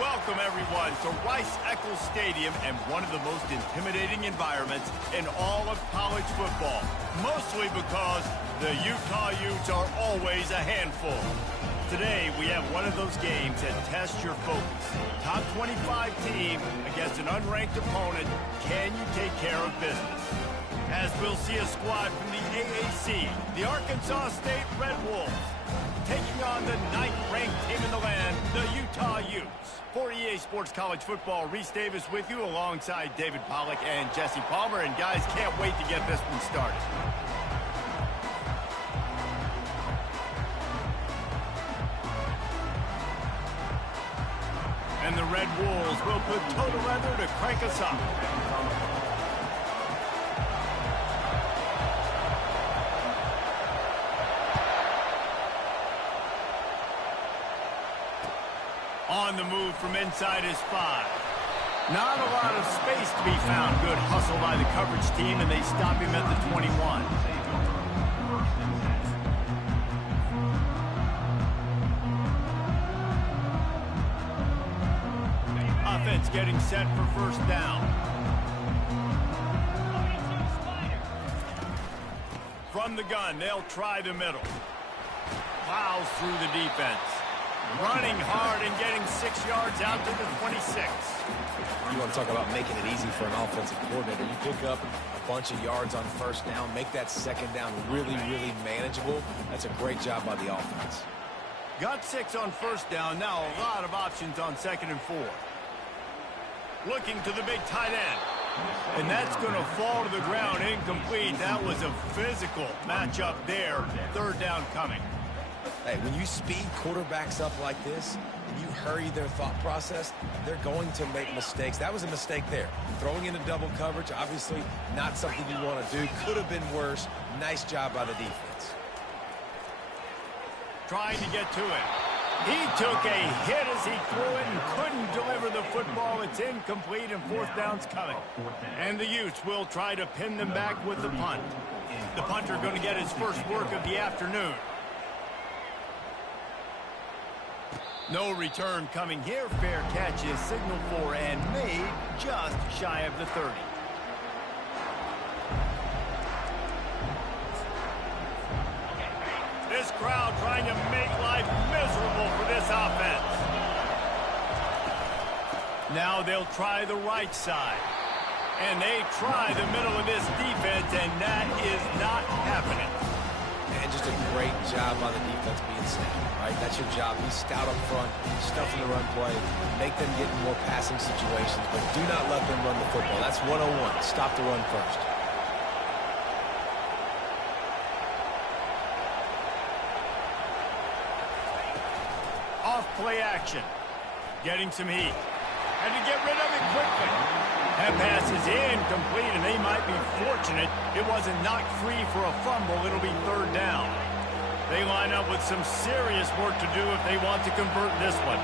Welcome, everyone, to Rice-Eccles Stadium and one of the most intimidating environments in all of college football, mostly because the Utah Utes are always a handful. Today, we have one of those games that tests your focus. Top 25 team against an unranked opponent. Can you take care of business? As we'll see a squad from the AAC, the Arkansas State Red Wolves, taking on the 9th-ranked team in the land, the Utah Utes. For EA Sports College Football, Reese Davis with you alongside David Pollack and Jesse Palmer. And guys, can't wait to get this one started. And the Red Wolves will put total leather to crank us up. On the move from inside his 5. Not a lot of space to be found. Good hustle by the coverage team, and they stop him at the 21. Offense getting set for first down. From the gun, they'll try the middle. Plows through the defense. Running hard and getting 6 yards out to the 26. You want to talk about making it easy for an offensive coordinator. You pick up a bunch of yards on first down, make that second down really, really manageable. That's a great job by the offense. Got 6 on first down. Now a lot of options on 2nd and 4. Looking to the big tight end. And that's going to fall to the ground incomplete. That was a physical matchup there. 3rd down coming. Hey, when you speed quarterbacks up like this, and you hurry their thought process, they're going to make mistakes. That was a mistake there. Throwing into double coverage, obviously not something you want to do. Could have been worse. Nice job by the defense. Trying to get to it. He took a hit as he threw it and couldn't deliver the football. It's incomplete, and 4th down's coming. And the Utes will try to pin them back with the punt. The punter going to get his first work of the afternoon. No return coming here. Fair catch is signaled for and made just shy of the 30. This crowd trying to make life miserable for this offense. Now they'll try the right side. And they try the middle of this defense, and that is not happening. And just a great job by the defense being snappy, right? That's your job. Be stout up front, stuffing the run play, make them get in more passing situations, but do not let them run the football. That's 101. Stop the run first. Off play action. Getting some heat. Had to get rid of it quickly. That pass is incomplete, and they might be fortunate it wasn't knocked free for a fumble. It'll be 3rd down. They line up with some serious work to do if they want to convert this one.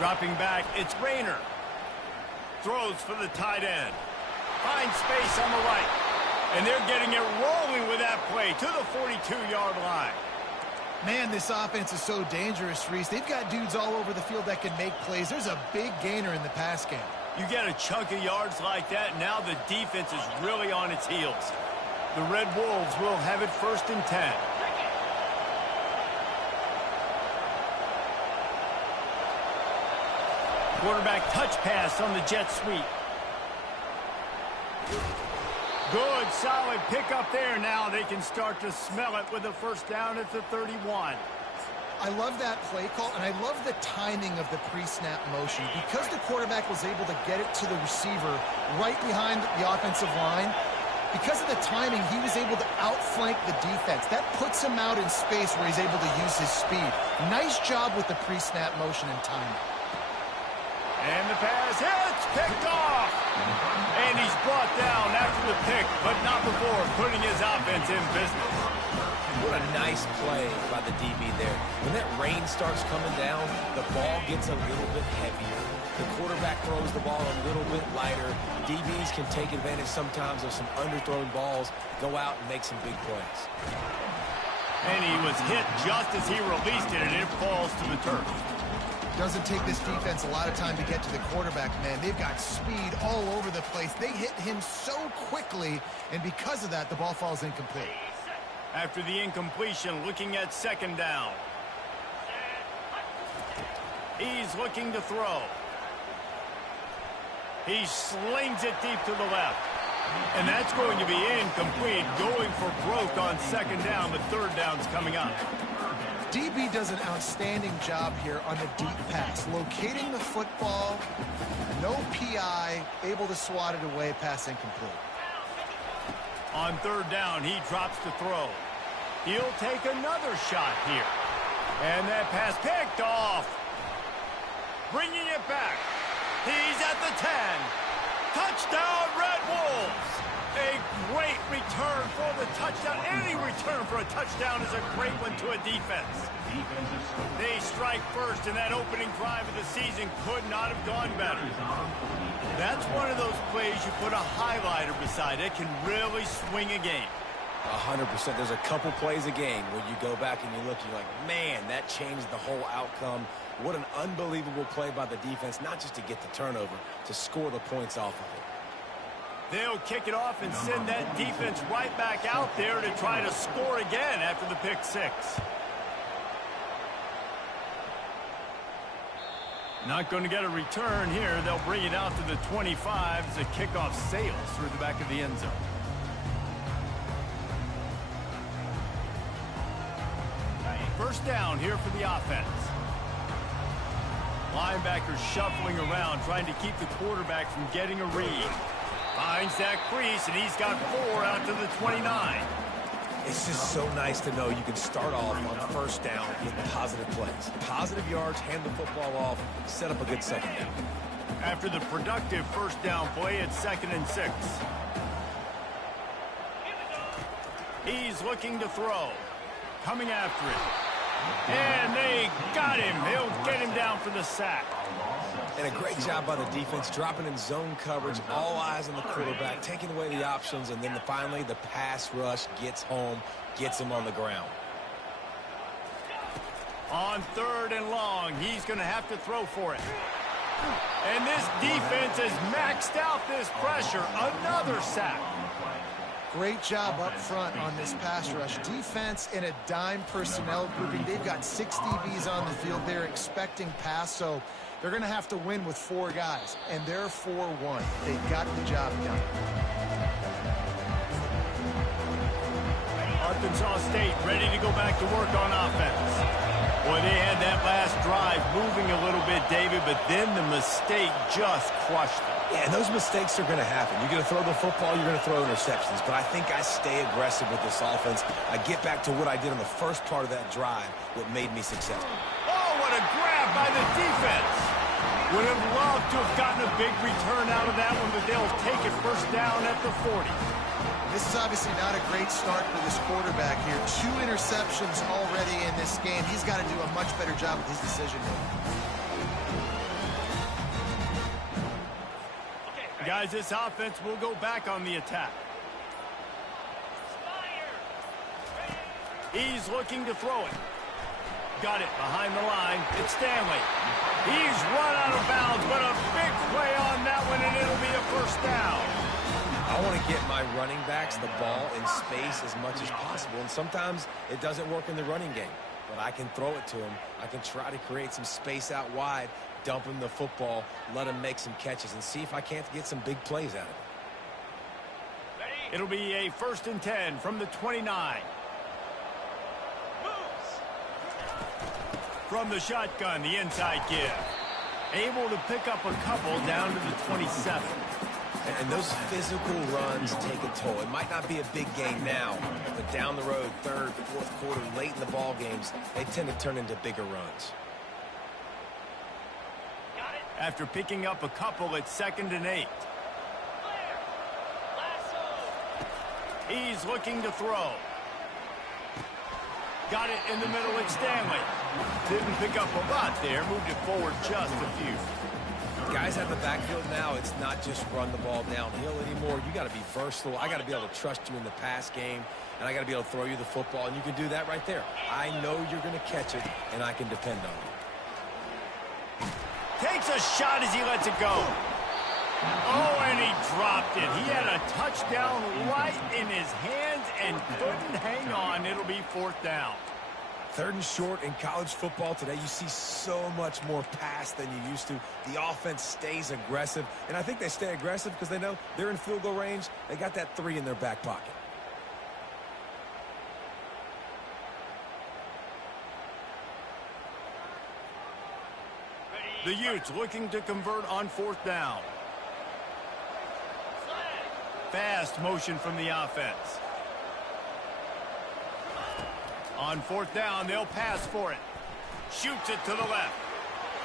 Dropping back, it's Rayner. Throws for the tight end. Finds space on the right. And they're getting it rolling with that play to the 42-yard line. Man, this offense is so dangerous, Reese. They've got dudes all over the field that can make plays. There's a big gainer in the pass game. You get a chunk of yards like that, now the defense is really on its heels. The Red Wolves will have it 1st and 10. Quarterback touch pass on the jet sweep. Good, solid pickup there. Now they can start to smell it with a 1st down at the 31. I love that play call, and I love the timing of the pre-snap motion. Because the quarterback was able to get it to the receiver right behind the offensive line, because of the timing, he was able to outflank the defense. That puts him out in space where he's able to use his speed. Nice job with the pre-snap motion and timing. And the pass hits, picked off. And he's brought down after the pick, but not before putting his offense in business. What a nice play by the DB there. When that rain starts coming down, the ball gets a little bit heavier. The quarterback throws the ball a little bit lighter. DBs can take advantage sometimes of some underthrown balls, go out and make some big plays. And he was hit just as he released it, and it falls to the turf. Doesn't take this defense a lot of time to get to the quarterback, man. They've got speed all over the place. They hit him so quickly, and because of that, the ball falls incomplete. After the incompletion, looking at second down. He's looking to throw. He slings it deep to the left. And that's going to be incomplete, going for broke on second down, but third down's coming up. DB does an outstanding job here on the deep pass, locating the football, no PI, able to swat it away, pass incomplete. On third down, he drops to throw. He'll take another shot here. And that pass picked off. Bringing it back. He's at the 10. Touchdown, Red Wolves. A great return for the touchdown. Any return for a touchdown is a great one to a defense. They strike first, and that opening drive of the season could not have gone better. That's one of those plays you put a highlighter beside it, can really swing a game. 100%. There's a couple plays a game where you go back and you look, you're like, man, that changed the whole outcome. What an unbelievable play by the defense, not just to get the turnover, to score the points off of it. They'll kick it off and send that defense right back out there to try to score again after the pick six. Not going to get a return here. They'll bring it out to the 25 as the kickoff sails through the back of the end zone. First down here for the offense. Linebackers shuffling around, trying to keep the quarterback from getting a read. Finds that crease, and he's got 4 out to the 29. It's just so nice to know you can start off on first down with positive plays. Positive yards, hand the football off, set up a good second down. After the productive first down play, it's 2nd and 6. He's looking to throw. Coming after it. And they got him. They'll get him down for the sack. And a great job by the defense, dropping in zone coverage, all eyes on the quarterback, taking away the options, and then finally the pass rush gets home, gets him on the ground. On 3rd and long, he's going to have to throw for it. And this defense has maxed out this pressure. Another sack. Great job up front on this pass rush. Defense in a dime personnel grouping. They've got 6 DBs on the field. They're expecting pass, so they're going to have to win with 4 guys. And they're 4-1. They got the job done. Arkansas State ready to go back to work on offense. Boy, they had that last drive moving a little bit, David, but then the mistake just crushed them. Yeah, and those mistakes are going to happen. You're going to throw the football, you're going to throw interceptions. But I think I stay aggressive with this offense. I get back to what I did on the first part of that drive, what made me successful. Oh, what a grab by the defense. Would have loved to have gotten a big return out of that one, but they'll take it first down at the 40. This is obviously not a great start for this quarterback here. 2 interceptions already in this game. He's got to do a much better job with his decision making. Guys, this offense will go back on the attack. He's looking to throw it. Got it behind the line. It's Stanley. He's run out of bounds, but a big play on that one, and it'll be a first down. I want to get my running backs the ball in space as much as possible, and sometimes it doesn't work in the running game, but I can throw it to them. I can try to create some space out wide, dump him the football, let him make some catches, and see if I can't get some big plays out of it. It'll be a 1st and 10 from the 29. From the shotgun, the inside give. Able to pick up a couple down to the 27. And those physical runs take a toll. It might not be a big game now, but down the road, 3rd, 4th quarter, late in the ball games, they tend to turn into bigger runs. After picking up a couple, it's 2nd and 8. He's looking to throw. Got it in the middle, it's Stanley. Didn't pick up a lot there, moved it forward just a few. Guys at the backfield now, it's not just run the ball downhill anymore. You got to be versatile. I got to be able to trust you in the pass game, and I got to be able to throw you the football, and you can do that right there. I know you're going to catch it, and I can depend on you. Takes a shot as he lets it go. Oh, and he dropped it. He had a touchdown right in his hands and couldn't hang on. It'll be 4th down. 3rd and short in college football today. You see so much more pass than you used to. The offense stays aggressive, and I think they stay aggressive because they know they're in field goal range. They got that 3 in their back pocket. The Utes looking to convert on 4th down. Fast motion from the offense. On 4th down, they'll pass for it. Shoots it to the left.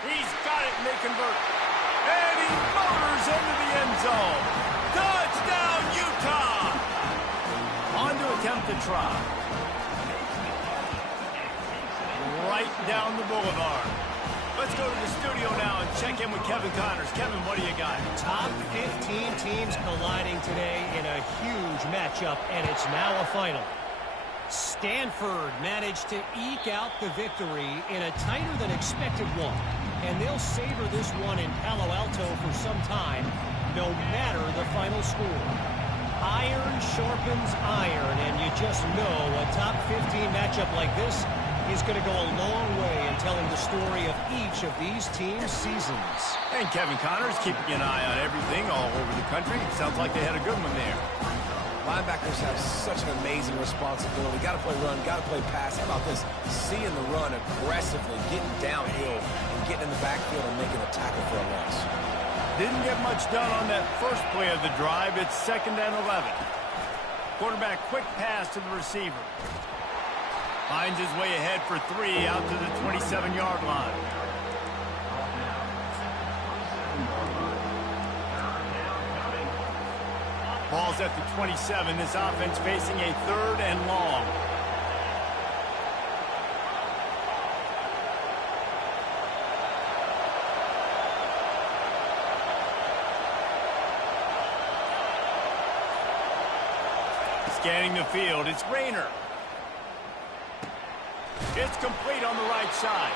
He's got it, and they convert. And he motors into the end zone. Touchdown, Utah! On to attempt the try. Right down the boulevard. Let's go to the studio now and check in with Kevin Connors. Kevin, what do you got? Top 15 teams colliding today in a huge matchup, and it's now a final. Stanford managed to eke out the victory in a tighter than expected one, and they'll savor this one in Palo Alto for some time, no matter the final score. Iron sharpens iron, and you just know a top 15 matchup like this is going to go a long way in telling the story of each of these teams' seasons. And Kevin Connors keeping an eye on everything all over the country. Sounds like they had a good one there. Linebackers have such an amazing responsibility. Got to play run, got to play pass. How about this? Seeing the run aggressively, getting downhill, and getting in the backfield and making a tackle for a loss. Didn't get much done on that first play of the drive. It's 2nd and 11. Quarterback quick pass to the receiver. Finds his way ahead for 3 out to the 27-yard line. Ball's at the 27. This offense facing a 3rd and long. Scanning the field, it's Rayner. It's complete on the right side.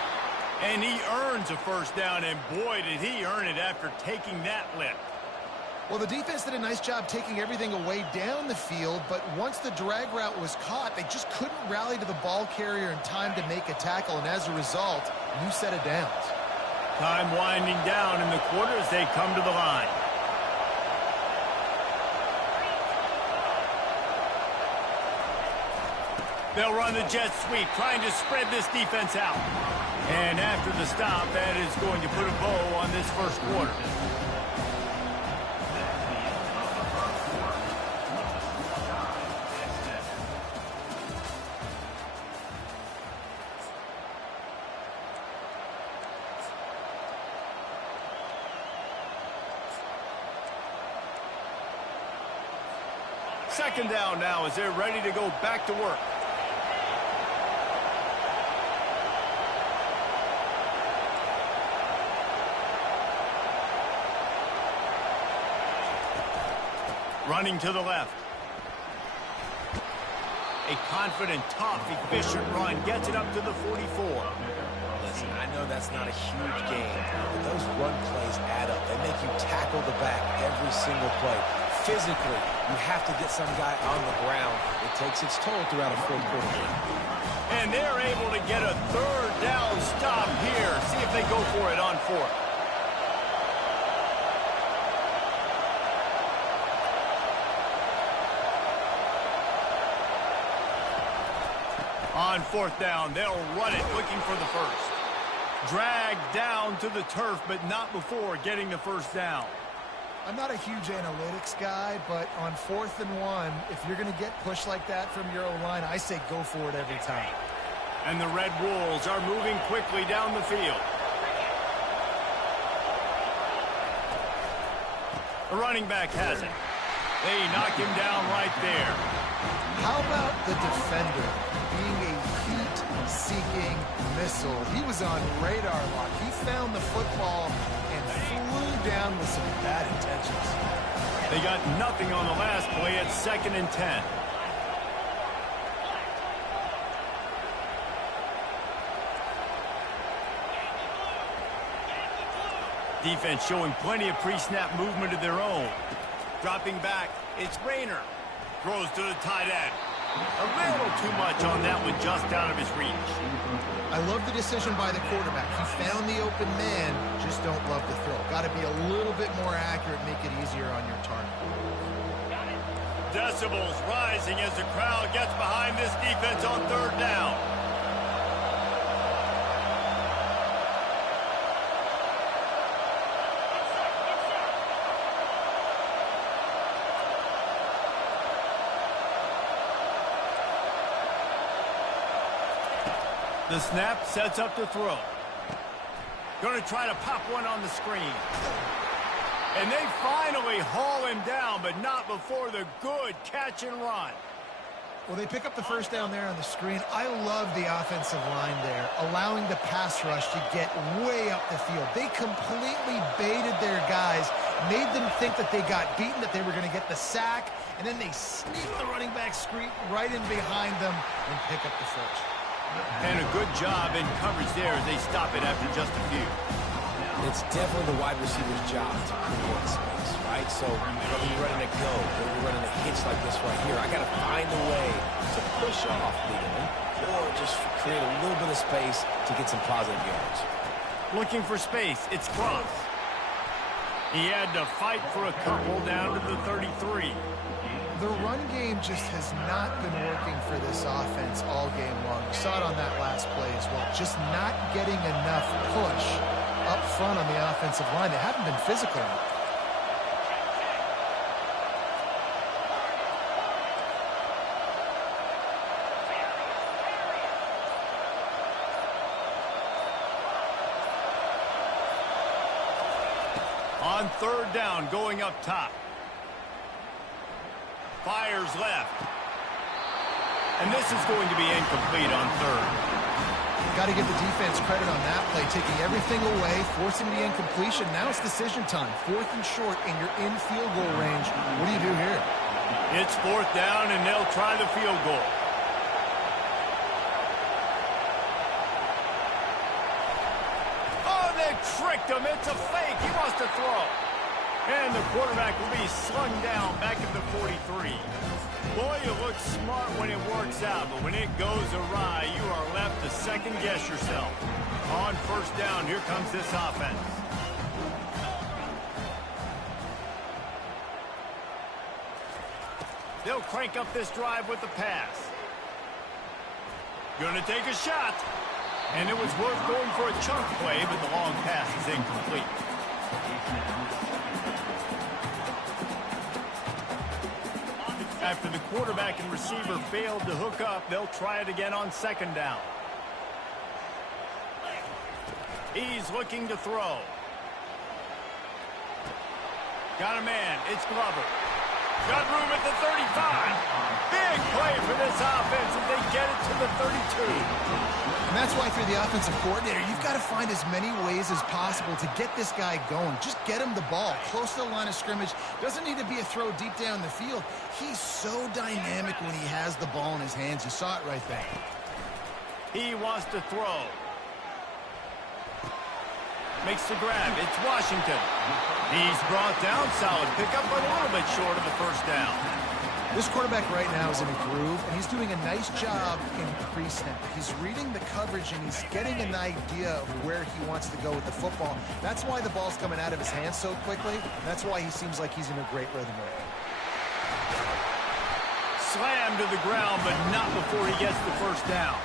And he earns a 1st down, and boy, did he earn it after taking that lift. Well, the defense did a nice job taking everything away down the field, but once the drag route was caught, they just couldn't rally to the ball carrier in time to make a tackle, and as a result, new set of downs. Time winding down in the quarter as they come to the line. They'll run the jet sweep, trying to spread this defense out. And after the stop, that is going to put a bow on this first quarter. Second down now as they're ready to go back to work. Running to the left. A confident, tough, efficient run gets it up to the 44. Listen, I know that's not a huge game, but those run plays add up. They make you tackle the back every single play. Physically, you have to get some guy on the ground. It takes its toll throughout a 4th quarter game. And they're able to get a 3rd down stop here. See if they go for it on 4th. On 4th down, they'll run it, looking for the 1st. Dragged down to the turf, but not before getting the 1st down. I'm not a huge analytics guy, but on 4th and 1, if you're going to get pushed like that from your O-line, I say go for it every time. And the Red Wolves are moving quickly down the field. The running back has it. They knock him down right there. How about the defender being a heat heat-seeking missile. He was on radar lock. He found the football and flew down with some bad intentions. They got nothing on the last play at 2nd and 10. Defense showing plenty of pre-snap movement of their own. Dropping back, it's Rayner. Throws to the tight end. A little too much on that one, just out of his reach. I love the decision by the quarterback. He found the open man, just don't love the throw. Got to be a little bit more accurate, make it easier on your target. Decibels rising as the crowd gets behind this defense on 3rd down. The snap sets up the throw. Going to try to pop one on the screen. And they finally haul him down, but not before the good catch and run. Well, they pick up the first down there on the screen. I love the offensive line there, allowing the pass rush to get way up the field. They completely baited their guys, made them think that they got beaten, that they were going to get the sack, and then they sneak the running back screen right in behind them and pick up the first. And a good job in coverage there as they stop it after just a few. It's definitely the wide receiver's job to create space, right? So whether you're running a go, whether you're running a hitch like this right here, I got to find a way to push off legally or just create a little bit of space to get some positive yards. Looking for space, it's Cross. He had to fight for a couple down to the 33. The run game just has not been working for this offense all game long. We saw it on that last play as well. Just not getting enough push up front on the offensive line. They haven't been physical enough. On 3rd down, going up top. Fires left. And this is going to be incomplete on 3rd. Got to give the defense credit on that play, taking everything away, forcing the incompletion. Now it's decision time. 4th and short, and you're in field goal range. What do you do here? It's 4th down, and they'll try the field goal. Oh, they tricked him. It's a fake. He wants to throw. And the quarterback will be slung down back at the 43. Boy, you look smart when it works out, but when it goes awry, you are left to second-guess yourself. On 1st down, here comes this offense. They'll crank up this drive with the pass. Gonna take a shot. And it was worth going for a chunk play, but the long pass is incomplete. After the quarterback and receiver failed to hook up, they'll try it again on 2nd down. He's looking to throw. Got a man. It's Glover. Got room at the 35. Big play for this offense as they get it to the 32. And that's why, if you're the offensive coordinator, you've got to find as many ways as possible to get this guy going. Just get him the ball close to the line of scrimmage. Doesn't need to be a throw deep down the field. He's so dynamic when he has the ball in his hands. You saw it right there. He wants to throw. Makes the grab. It's Washington. He's brought down. Solid pickup, but a little bit short of the 1st down. This quarterback right now is in a groove, and he's doing a nice job in pre-snap. He's reading the coverage, and he's getting an idea of where he wants to go with the football. That's why the ball's coming out of his hands so quickly. That's why he seems like he's in a great rhythm right now. Slammed to the ground, but not before he gets the 1st down.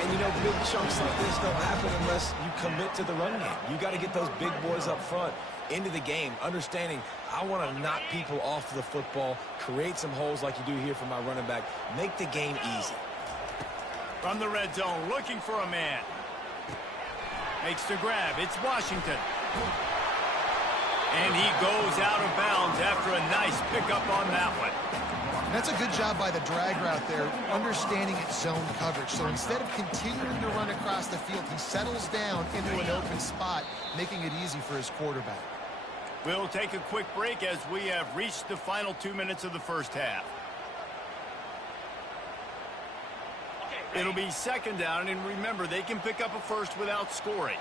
And, you know, big chunks like this don't happen unless you commit to the run game. You got to get those big boys up front into the game, understanding I want to knock people off the football, create some holes like you do here for my running back, make the game easy. From the red zone, looking for a man. Makes the grab. It's Washington. And he goes out of bounds after a nice pickup on that one. That's a good job by the drag route there, understanding its zone coverage. So instead of continuing to run across the field, he settles down into an open spot, making it easy for his quarterback. We'll take a quick break as we have reached the final 2 minutes of the first half. It'll be second down, and remember, they can pick up a first without scoring.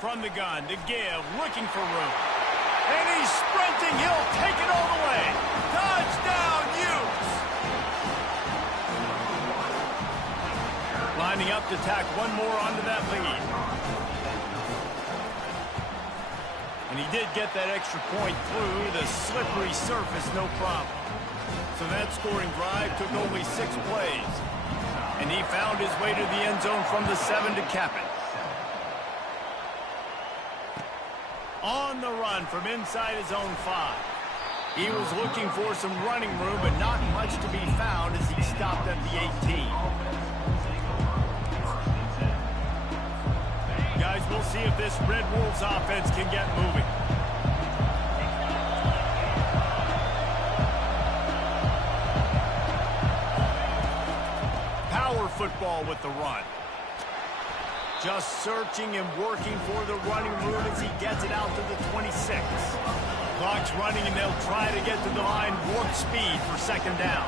From the gun to give, looking for room. And he's sprinting. He'll take it all the way. Touchdown, Utes! Lining up to tack one more onto that lead. And he did get that extra point through the slippery surface, no problem. So that scoring drive took only 6 plays. And he found his way to the end zone from the 7 to cap it. On the run from inside his own 5. He was looking for some running room, but not much to be found as he stopped at the 18. Guys, we'll see if this Red Wolves offense can get moving. Power football with the run. Just searching and working for the running room as he gets it out to the 26. Clock's running, and they'll try to get to the line warp speed for second down.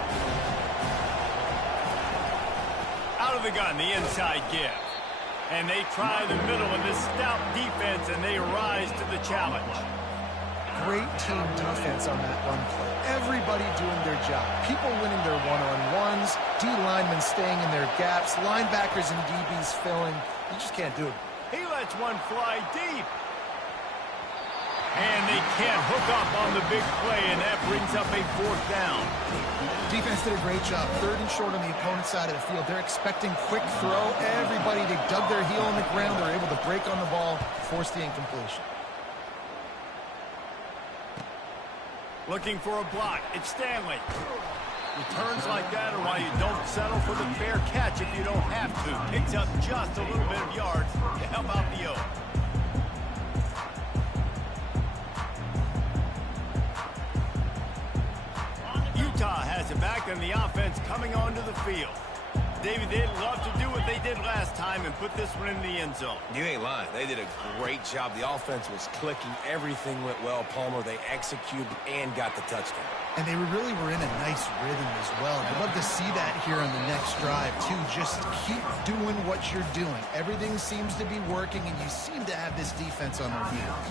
Out of the gun, the inside give. And they try the middle of this stout defense, and they rise to the challenge. Great team defense on that run play. Everybody doing their job. People winning their one-on-ones, D linemen staying in their gaps, linebackers and DBs filling. You just can't do it. He lets one fly deep. And they can't hook up on the big play, and that brings up a 4th down. Defense did a great job. 3rd and short on the opponent's side of the field. They're expecting quick throw. Everybody, they dug their heel on the ground. They're able to break on the ball, force the incompletion. Looking for a block. It's Stanley. Returns like that are why you don't settle for the fair catch if you don't have to. Picks up just a little bit of yards to help out the O. Utah has it back, and the offense coming onto the field. David, they'd love to do what they did last time and put this one in the end zone. You ain't lying. They did a great job. The offense was clicking. Everything went well, Palmer. They executed and got the touchdown. And they really were in a nice rhythm as well. I'd love to see that here on the next drive, too. Just keep doing what you're doing. Everything seems to be working, and you seem to have this defense on their heels.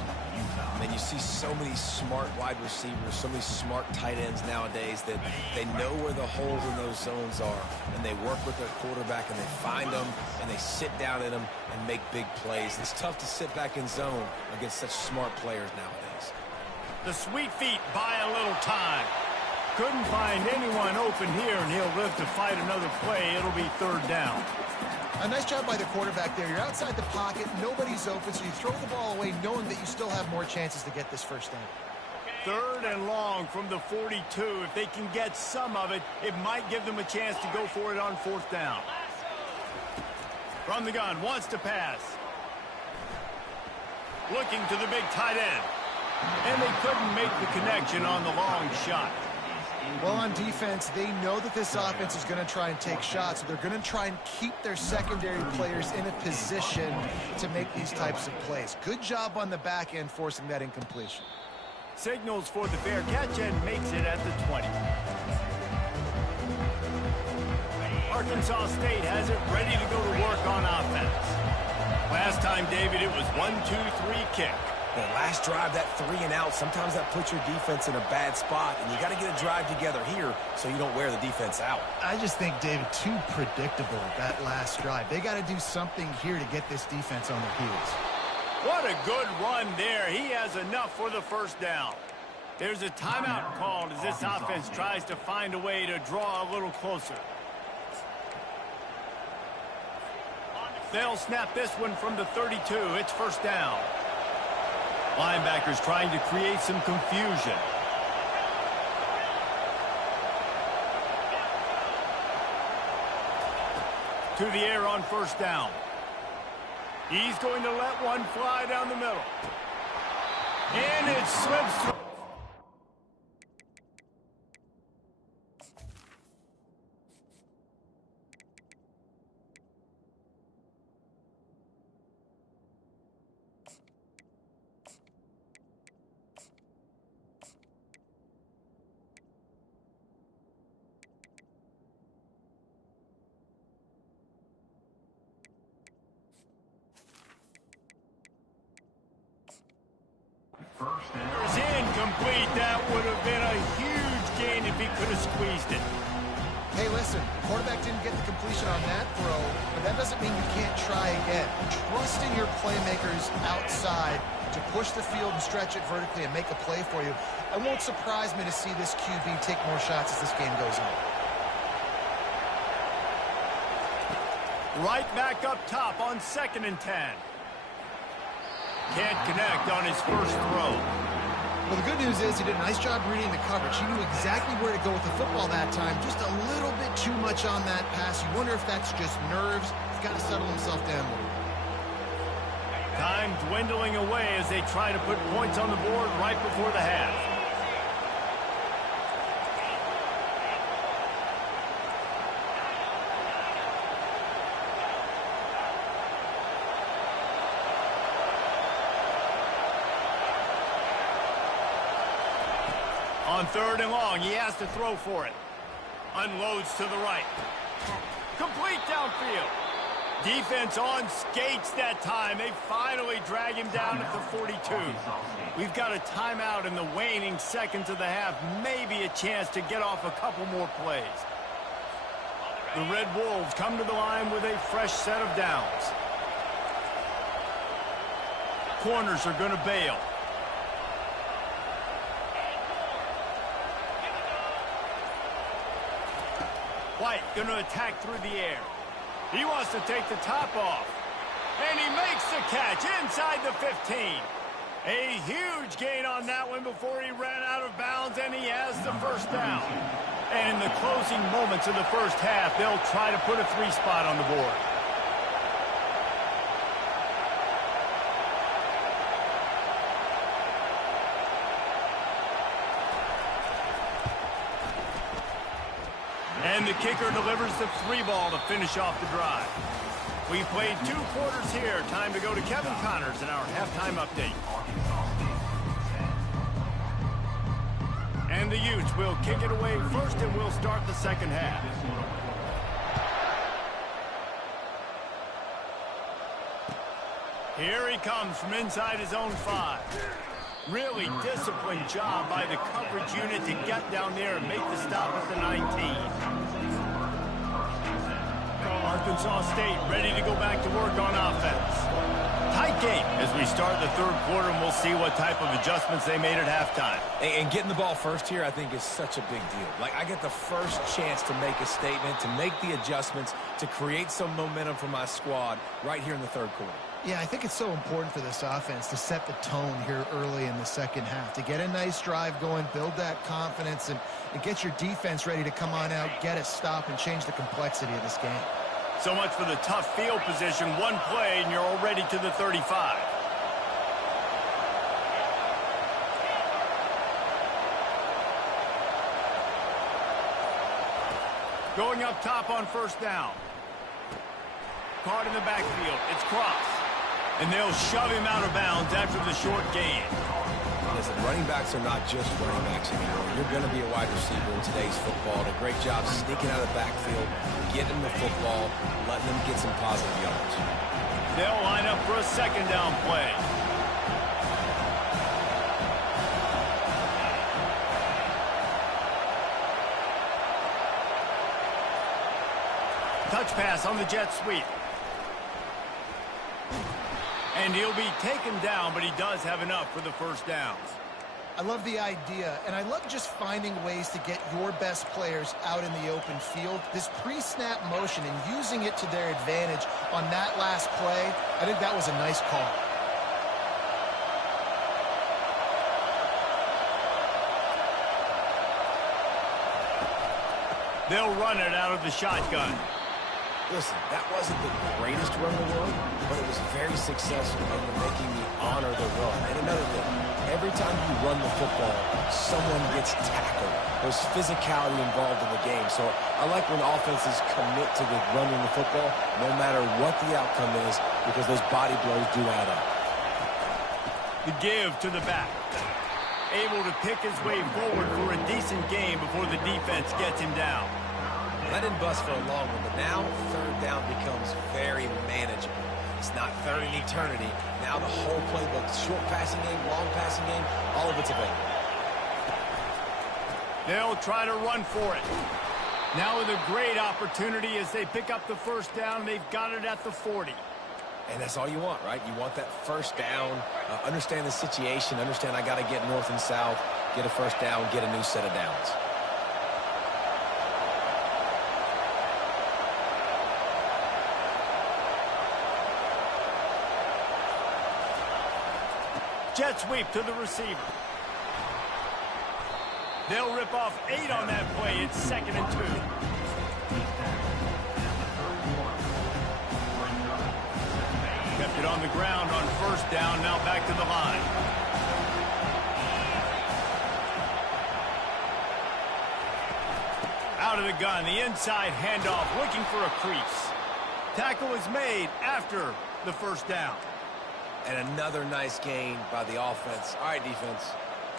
And you see so many smart wide receivers, so many smart tight ends nowadays that they know where the holes in those zones are, and they work with their quarterback, and they find them, and they sit down in them and make big plays. It's tough to sit back in zone against such smart players nowadays. The sweet feet buy a little time. Couldn't find anyone open here, and he'll live to fight another play. It'll be 3rd down. A nice job by the quarterback there. You're outside the pocket, nobody's open, so you throw the ball away knowing that you still have more chances to get this first down. 3rd and long from the 42. If they can get some of it, it might give them a chance to go for it on 4th down. From the gun, wants to pass. Looking to the big tight end. And they couldn't make the connection on the long shot. Well, on defense, they know that this offense is going to try and take shots. So they're going to try and keep their secondary players in a position to make these types of plays. Good job on the back end forcing that incompletion. Signals for the fair catch and makes it at the 20. Arkansas State has it ready to go to work on offense. Last time, David, it was 1-2-3 kick. The last drive, that 3 and out, sometimes that puts your defense in a bad spot, and you got to get a drive together here so you don't wear the defense out. I just think, David, too predictable that last drive. They got to do something here to get this defense on their heels. What a good run there. He has enough for the first down. There's a timeout called as this offense tries to find a way to draw a little closer. They'll snap this one from the 32. It's first down. Linebackers trying to create some confusion. To the air on first down. He's going to let one fly down the middle. And it slips through. could have squeezed it. Hey, listen, the quarterback didn't get the completion on that throw, but that doesn't mean you can't try again. Trust in your playmakers outside to push the field and stretch it vertically and make a play for you. It won't surprise me to see this QB take more shots as this game goes on. Right back up top on 2nd and 10. Can't connect on his first throw. Well, the good news is he did a nice job reading the coverage. He knew exactly where to go with the football that time. Just a little bit too much on that pass. You wonder if that's just nerves. He's got to settle himself down a little. Time dwindling away as they try to put points on the board right before the half. On 3rd and long, he has to throw for it. Unloads to the right. Complete downfield. Defense on skates that time. They finally drag him down at the 42. We've got a timeout in the waning seconds of the half. Maybe a chance to get off a couple more plays. The Red Wolves come to the line with a fresh set of downs. Corners are going to bail. White going to attack through the air. He wants to take the top off. And he makes the catch inside the 15. A huge gain on that one before he ran out of bounds, and he has the first down. And in the closing moments of the first half, they'll try to put a 3 spot on the board. And the kicker delivers the 3 ball to finish off the drive. We played 2 quarters here. Time to go to Kevin Connors in our halftime update. And the Utes will kick it away first, and we'll start the second half. Here he comes from inside his own 5. Really disciplined job by the coverage unit to get down there and make the stop at the 19. Arkansas State ready to go back to work on offense. Tight game as we start the 3rd quarter, and we'll see what type of adjustments they made at halftime. And getting the ball first here, I think, is such a big deal. Like, I get the first chance to make a statement, to make the adjustments, to create some momentum for my squad right here in the 3rd quarter. Yeah, I think it's so important for this offense to set the tone here early in the second half, to get a nice drive going, build that confidence, and get your defense ready to come on out, get a stop, and change the complexity of this game. So much for the tough field position. One play, and you're already to the 35. Going up top on 1st down. Caught in the backfield. It's Cross. And they'll shove him out of bounds after the short gain. Listen, running backs are not just running backs anymore. You're going to be a wide receiver in today's football. And a great job sneaking out of the backfield, getting the football, letting them get some positive yards. They'll line up for a 2nd down play. Touch pass on the jet sweep. And he'll be taken down, but he does have enough for the 1st downs. I love the idea, and I love just finding ways to get your best players out in the open field. This pre-snap motion and using it to their advantage on that last play, I think that was a nice call. They'll run it out of the shotgun. Listen, that wasn't the greatest run in the world, but it was very successful in making me honor the run. And another thing, every time you run the football, someone gets tackled. There's physicality involved in the game. So I like when offenses commit to the running the football, no matter what the outcome is, because those body blows do add up. The give to the back. Able to pick his way forward for a decent game before the defense gets him down. That didn't bust for a long one, but now 3rd down becomes very manageable. It's not 3rd in eternity. Now the whole playbook, short passing game, long passing game, all of it's available. They'll try to run for it. Now with a great opportunity as they pick up the first down. They've got it at the 40. And that's all you want, right? You want that first down, understand the situation, understand I got to get north and south, get a first down, get a new set of downs. Jet sweep to the receiver. They'll rip off 8 on that play. It's 2nd and 2. Kept it on the ground on first down. Now back to the line. Out of the gun. The inside handoff. Looking for a crease. Tackle is made after the first down. And another nice gain by the offense. All right, defense,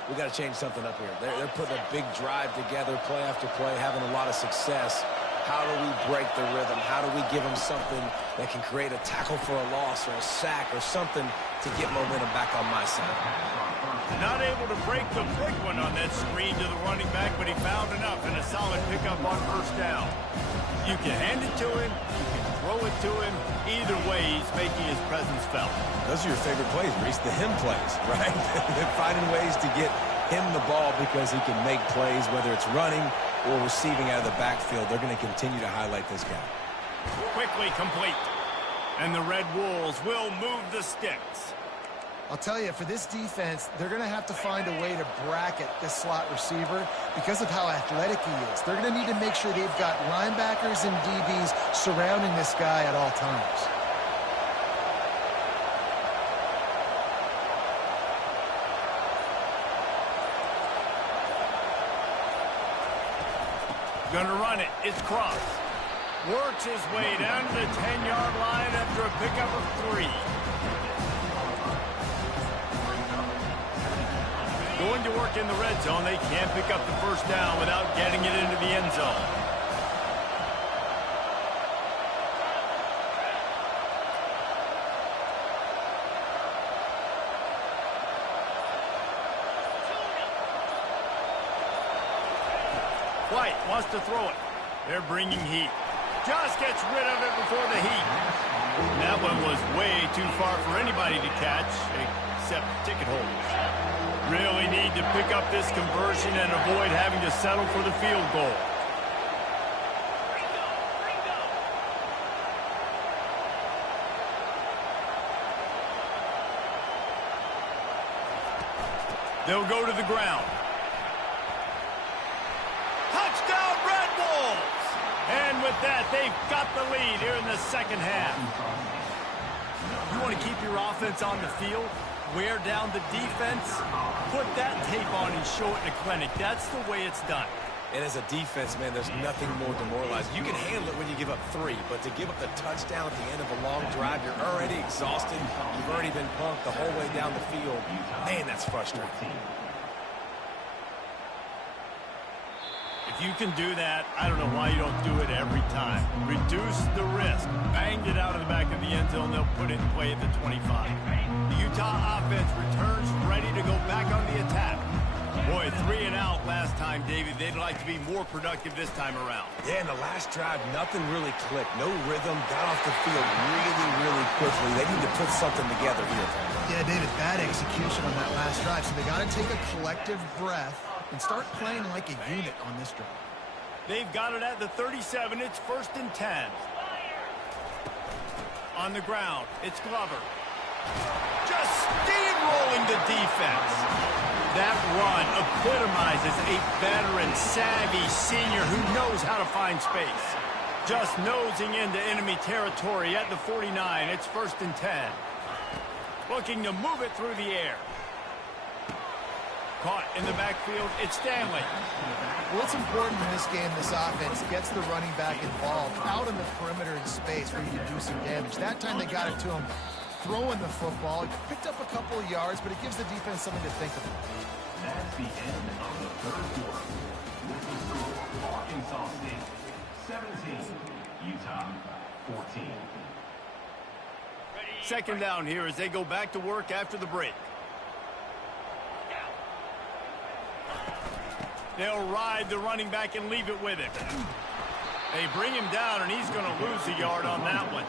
we got to change something up here. They're putting a big drive together, play after play, having a lot of success. How do we break the rhythm? How do we give them something that can create a tackle for a loss or a sack or something to get momentum back on my side? Not able to break the big one on that screen to the running back, but he found enough and a solid pickup on first down. You can hand it to him, you can throw it to him. Either way, he's making his presence felt. Those are your favorite plays, Reese, the him plays, right? They're finding ways to get him the ball because he can make plays, whether it's running or receiving out of the backfield. They're going to continue to highlight this guy. Quickly complete. And the Red Wolves will move the sticks. I'll tell you, for this defense, they're going to have to find a way to bracket this slot receiver because of how athletic he is. They're going to need to make sure they've got linebackers and DBs surrounding this guy at all times. Gonna run it. It's Cross. Works his way down to the 10-yard line after a pickup of 3. Going to work in the red zone. They can't pick up the first down without getting it into the end zone. White wants to throw it. They're bringing heat. Just gets rid of it before the heat. That one was way too far for anybody to catch, except ticket holders. Really need to pick up this conversion and avoid having to settle for the field goal. They'll go to the ground. Touchdown, Red Wolves! And with that, they've got the lead here in the second half. You want to keep your offense on the field? Wear down the defense? Put that tape on and show it in a clinic. That's the way it's done. And as a defense, man, there's nothing more demoralizing. You can handle it when you give up 3, but to give up the touchdown at the end of a long drive, you're already exhausted. You've already been punked the whole way down the field. Man, that's frustrating. If you can do that, I don't know why you don't do it every time. Reduce the risk. Banged it out of the back of the end zone. They'll put it in play at the 25. The Utah offense returns ready to go back on the attack. Boy, 3 and out last time, David. They'd like to be more productive this time around. Yeah, in the last drive, nothing really clicked. No rhythm. Got off the field really, really quickly. They need to put something together here. Yeah, David, bad execution on that last drive. So they got to take a collective breath and start playing like a unit on this drive. They've got it at the 37. It's 1st and 10. On the ground, it's Glover. Just steamrolling the defense. That run epitomizes a veteran, savvy senior who knows how to find space. Just nosing into enemy territory at the 49. It's 1st and 10. Looking to move it through the air. Caught in the backfield, it's Stanley. Well, it's important in this game, this offense gets the running back involved out in the perimeter in space where you can do some damage. That time they got it to him throwing the football. He picked up a couple of yards, but it gives the defense something to think about. That's the end of the third quarter. With the score, Arkansas State 17, Utah 14. Second down here as they go back to work after the break. They'll ride the running back and leave it with him. They bring him down, and he's going to lose a yard on that one.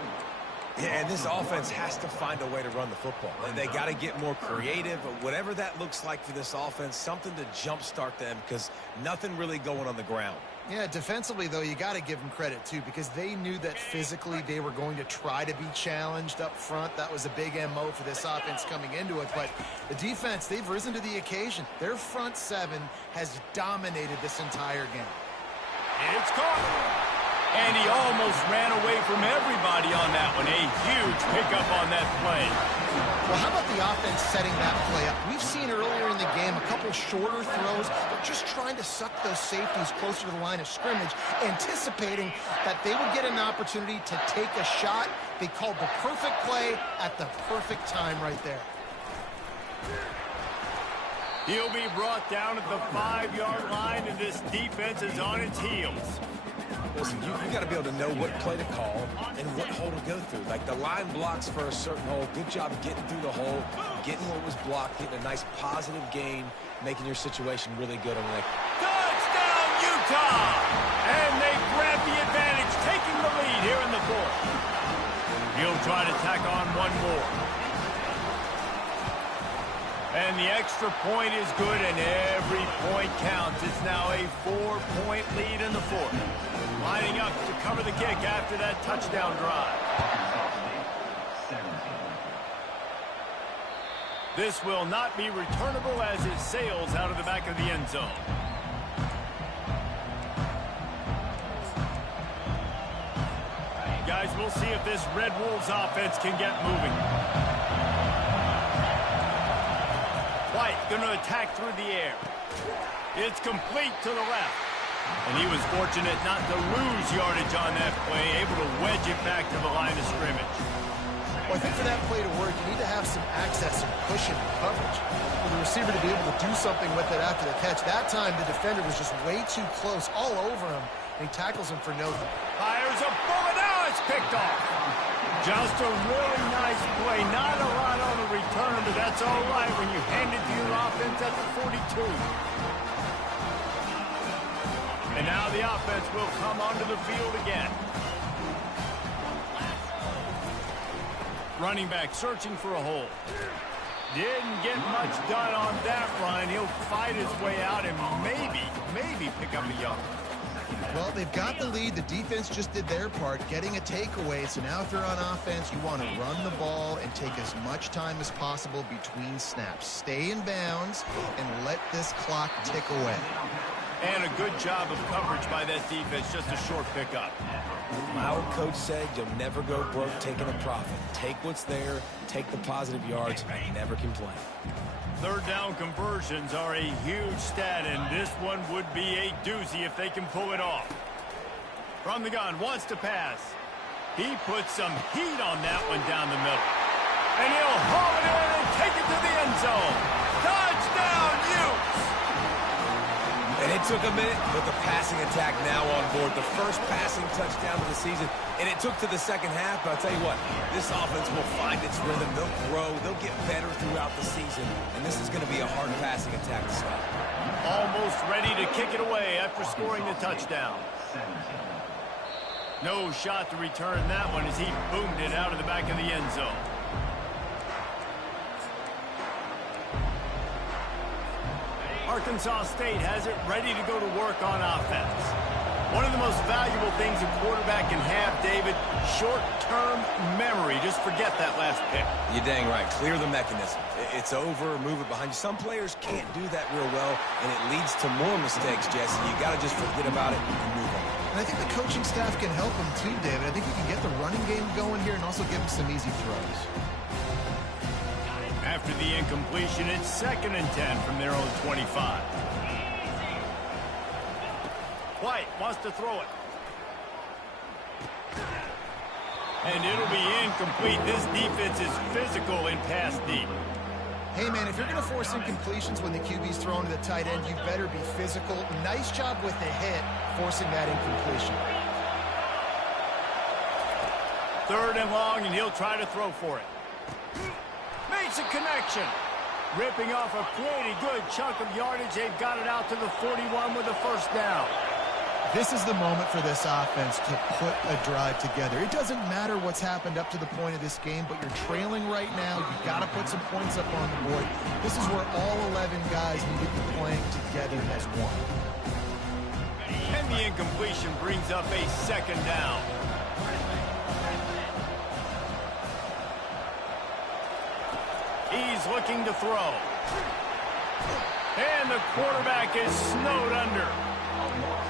Yeah, and this offense has to find a way to run the football. They got to get more creative. Whatever that looks like for this offense, something to jumpstart them because nothing really going on the ground. Yeah, defensively, though, you got to give them credit, too, because they knew that physically they were going to try to be challenged up front. That was a big MO for this offense coming into it. But the defense, they've risen to the occasion. Their front seven has dominated this entire game. It's caught. And he almost ran away from everybody on that one. A huge pickup on that play. Well, how about the offense setting that play up? We've seen earlier in the game a couple shorter throws. They're just trying to suck those safeties closer to the line of scrimmage, anticipating that they would get an opportunity to take a shot. They called the perfect play at the perfect time right there. He'll be brought down at the 5-yard line, and this defense is on its heels. Listen, you got to be able to know what play to call and what hole to go through. Like the line blocks for a certain hole. Good job getting through the hole, getting what was blocked, getting a nice positive gain, making your situation really good on the neck. Touchdown, Utah! And they grab the advantage, taking the lead here in the fourth. He'll try to tack on one more. And the extra point is good, and every point counts. It's now a 4-point lead in the fourth. Lining up to cover the kick after that touchdown drive. This will not be returnable as it sails out of the back of the end zone. Guys, we'll see if this Red Wolves offense can get moving. White going to attack through the air. It's complete to the left. And he was fortunate not to lose yardage on that play, able to wedge it back to the line of scrimmage. Well, I think for that play to work, you need to have some access and cushion and coverage for the receiver to be able to do something with it after the catch. That time, the defender was just way too close, all over him, and he tackles him for nothing. Fires a bullet. Now it's picked off. Just a really nice play. Not a lot on the return, but that's all right when you hand it to your offense at the 42. And now the offense will come onto the field again. Running back searching for a hole. Didn't get much done on that run. He'll fight his way out and maybe pick up a yard. Well, they've got the lead. The defense just did their part, getting a takeaway. So now if you're on offense, you want to run the ball and take as much time as possible between snaps. Stay in bounds and let this clock tick away. And a good job of coverage by that defense, just a short pickup. Our coach said you'll never go broke taking a profit. Take what's there, take the positive yards, and never complain. Third down conversions are a huge stat, and this one would be a doozy if they can pull it off. From the gun, wants to pass. He puts some heat on that one down the middle. And he'll haul it in and take it to the end zone. Touchdown, Utes! And it took a minute, but the passing attack now on board. The first passing touchdown of the season, and it took to the second half. But I'll tell you what, this offense will find its rhythm. They'll grow. They'll get better throughout the season. And this is going to be a hard passing attack to stop. Almost ready to kick it away after scoring the touchdown. No shot to return that one as he boomed it out of the back of the end zone. Arkansas State has it ready to go to work on offense. One of the most valuable things a quarterback can have, David, short-term memory. Just forget that last pick. You're dang right. Clear the mechanism. It's over, move it behind you. Some players can't do that real well, and it leads to more mistakes, Jesse. You got to just forget about it and move on. And I think the coaching staff can help him too, David. I think you can get the running game going here and also give him some easy throws. After the incompletion, it's 2nd and 10 from their own 25. White wants to throw it. And it'll be incomplete. This defense is physical in pass deep. Hey, man, if you're going to force incompletions when the QB's throwing to the tight end, you better be physical. Nice job with the hit, forcing that incompletion. 3rd and long, and he'll try to throw for it. Makes a connection. Ripping off a pretty good chunk of yardage. They've got it out to the 41 with a first down. This is the moment for this offense to put a drive together. It doesn't matter what's happened up to the point of this game, but you're trailing right now. You've got to put some points up on the board. This is where all 11 guys need to be playing together as one. And the incompletion brings up a second down. He's looking to throw. And the quarterback is snowed under.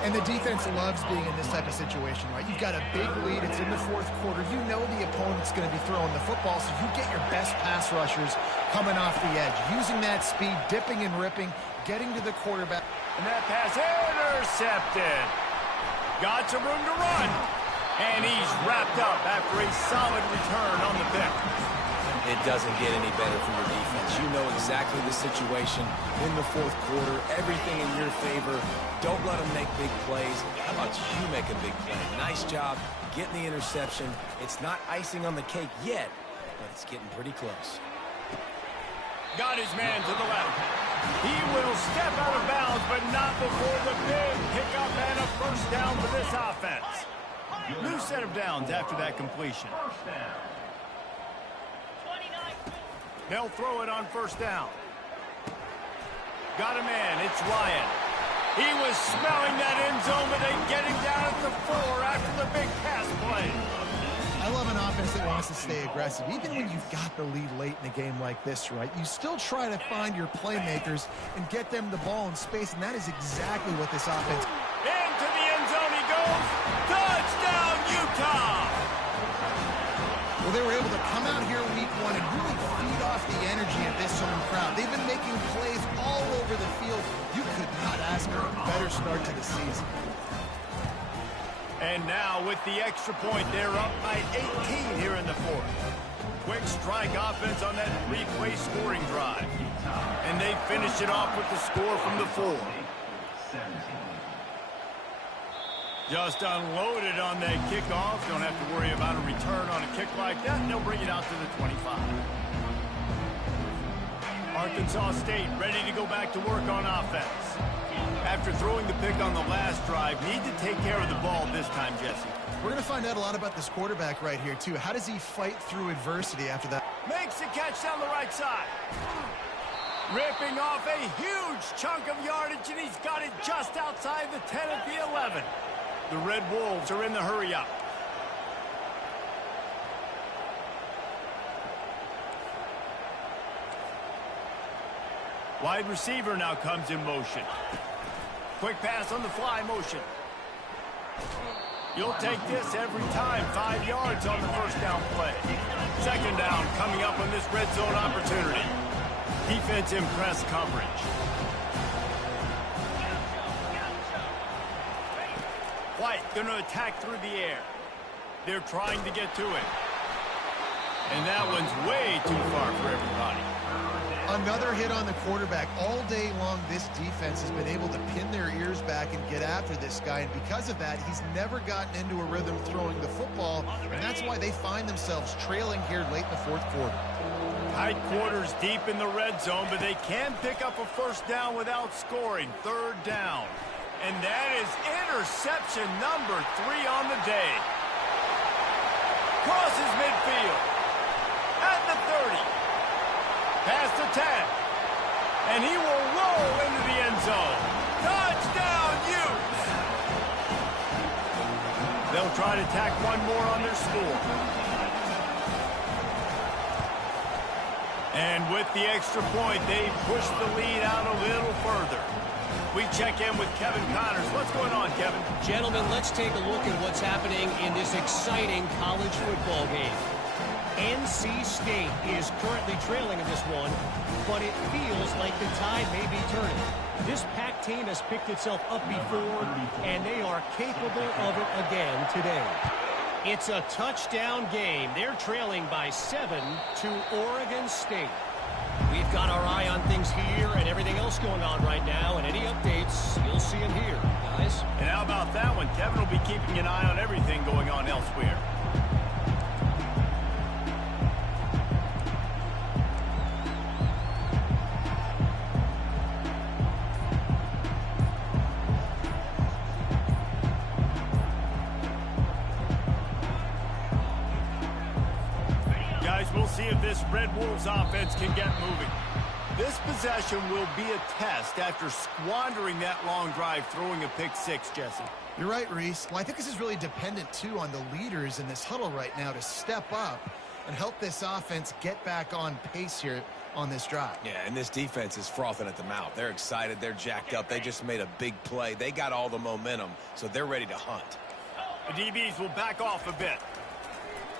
And the defense loves being in this type of situation, right? You've got a big lead. It's in the fourth quarter. You know the opponent's going to be throwing the football, so you get your best pass rushers coming off the edge, using that speed, dipping and ripping, getting to the quarterback. And that pass intercepted. Got some room to run. And he's wrapped up after a solid return on the pick. It doesn't get any better for your defense. You know exactly the situation in the fourth quarter. Everything in your favor. Don't let them make big plays. How about you make a big play? Nice job getting the interception. It's not icing on the cake yet, but it's getting pretty close. Got his man to the left. He will step out of bounds, but not before the big pickup and a first down for this offense. New set of downs after that completion. They'll throw it on first down. Got a man. It's Ryan. He was smelling that end zone, but they get him down at the 4 after the big pass play. I love an offense that wants to stay aggressive. Even when you've got the lead late in a game like this, right, you still try to find your playmakers and get them the ball in space, and that is exactly what this offense... Into the end zone he goes. Touchdown, Utah! Well, they were able to come out here week 1 and really feed off the energy of this home crowd. They've been making plays all over the field. You could not ask for a better start to the season. And now with the extra point, they're up by 18 here in the fourth. Quick strike offense on that 3-play scoring drive. And they finish it off with the score from the 4. Just unloaded on that kickoff. Don't have to worry about a return on a kick like that. They'll bring it out to the 25. Arkansas State ready to go back to work on offense. After throwing the pick on the last drive, need to take care of the ball this time, Jesse. We're going to find out a lot about this quarterback right here, too. How does he fight through adversity after that? Makes the catch down the right side. Ripping off a huge chunk of yardage, and he's got it just outside the 10 at the 11. The Red Wolves are in the hurry-up. Wide receiver now comes in motion. Quick pass on the fly motion. You'll take this every time. 5 yards on the first down play. Second down coming up on this red zone opportunity. Defense in press coverage. White going to attack through the air. They're trying to get to it. And that one's way too far for everybody. Another hit on the quarterback. All day long, this defense has been able to pin their ears back and get after this guy. And because of that, he's never gotten into a rhythm throwing the football. And that's why they find themselves trailing here late in the fourth quarter. Tight quarters deep in the red zone, but they can pick up a first down without scoring. Third down. And that is interception number 3 on the day. Crosses midfield. At the 30. Past the 10. And he will roll into the end zone. Touchdown, Utes! They'll try to tack one more on their score. And with the extra point, they push the lead out a little further. We check in with Kevin Connors. What's going on, Kevin? Gentlemen, let's take a look at what's happening in this exciting college football game. NC State is currently trailing in this one, but it feels like the tide may be turning. This Pac team has picked itself up before, and they are capable of it again today. It's a touchdown game. They're trailing by 7 to Oregon State. We've got our eye on things here and everything else going on right now, and any updates, you'll see them here, guys. And how about that one? Kevin will be keeping an eye on everything going on elsewhere. Wolves offense can get moving. This possession will be a test after squandering that long drive, throwing a pick six, Jesse. You're right, Reese. Well, I think this is really dependent, too, on the leaders in this huddle right now to step up and help this offense get back on pace here on this drive. Yeah, and this defense is frothing at the mouth. They're excited. They're jacked up. They just made a big play. They got all the momentum, so they're ready to hunt. The DBs will back off a bit.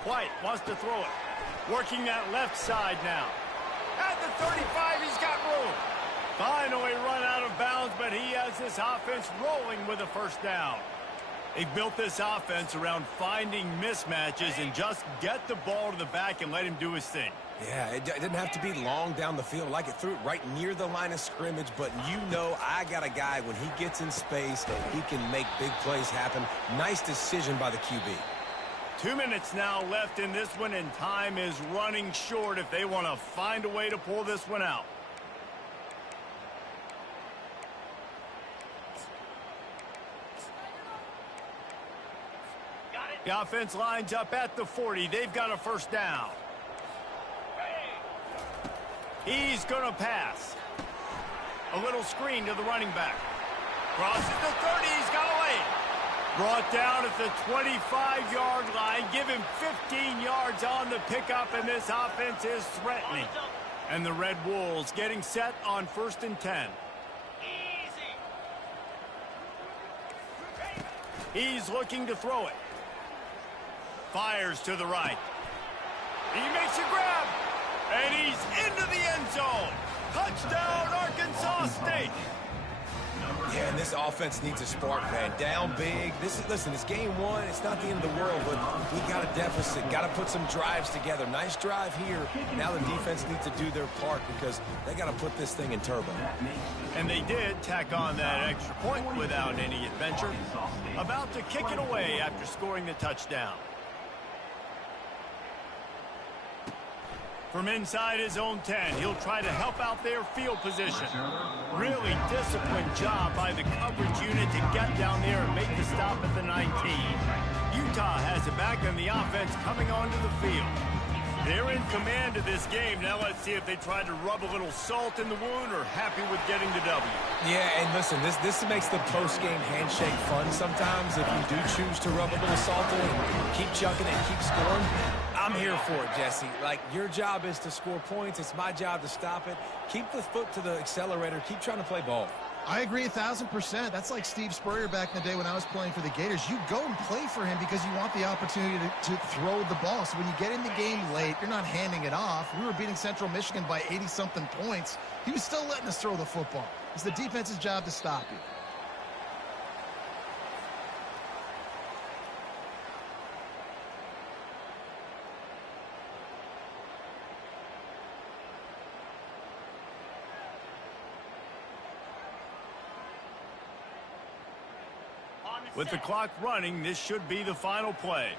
White wants to throw it. Working that left side now. At the 35, he's got room. Finally run out of bounds, but he has this offense rolling with a first down. They've built this offense around finding mismatches and just get the ball to the back and let him do his thing. Yeah, it didn't have to be long down the field. Like it threw it right near the line of scrimmage, but you know I got a guy when he gets in space, he can make big plays happen. Nice decision by the QB. 2 minutes now left in this one, and time is running short if they want to find a way to pull this one out. The offense lines up at the 40. They've got a first down. He's going to pass. A little screen to the running back. Crosses the 30. He's got away. Brought down at the 25-yard line. Give him 15 yards on the pickup, and this offense is threatening. And the Red Wolves getting set on 1st and 10. He's looking to throw it. Fires to the right. He makes a grab. And he's into the end zone. Touchdown, Arkansas State. Yeah, and this offense needs a spark, man. Down big. Listen, it's game one. It's not the end of the world, but we got a deficit. Got to put some drives together. Nice drive here. Now the defense needs to do their part because they got to put this thing in turbo. And they did tack on that extra point without any adventure. About to kick it away after scoring the touchdown. From inside his own 10, he'll try to help out their field position. Really disciplined job by the coverage unit to get down there and make the stop at the 19. Utah has it back on the offense coming onto the field. They're in command of this game. Now let's see if they try to rub a little salt in the wound or happy with getting the W. Yeah, and listen, this makes the post-game handshake fun sometimes. If you do choose to rub a little salt in and keep chucking and keep scoring, I'm here for it, Jesse. Like, your job is to score points. It's my job to stop it. Keep the foot to the accelerator. Keep trying to play ball. I agree 1,000%. That's like Steve Spurrier back in the day when I was playing for the Gators. You go and play for him because you want the opportunity to throw the ball. So when you get in the game late, you're not handing it off. We were beating Central Michigan by 80-something points. He was still letting us throw the football. It's the defense's job to stop you. With the clock running, this should be the final play.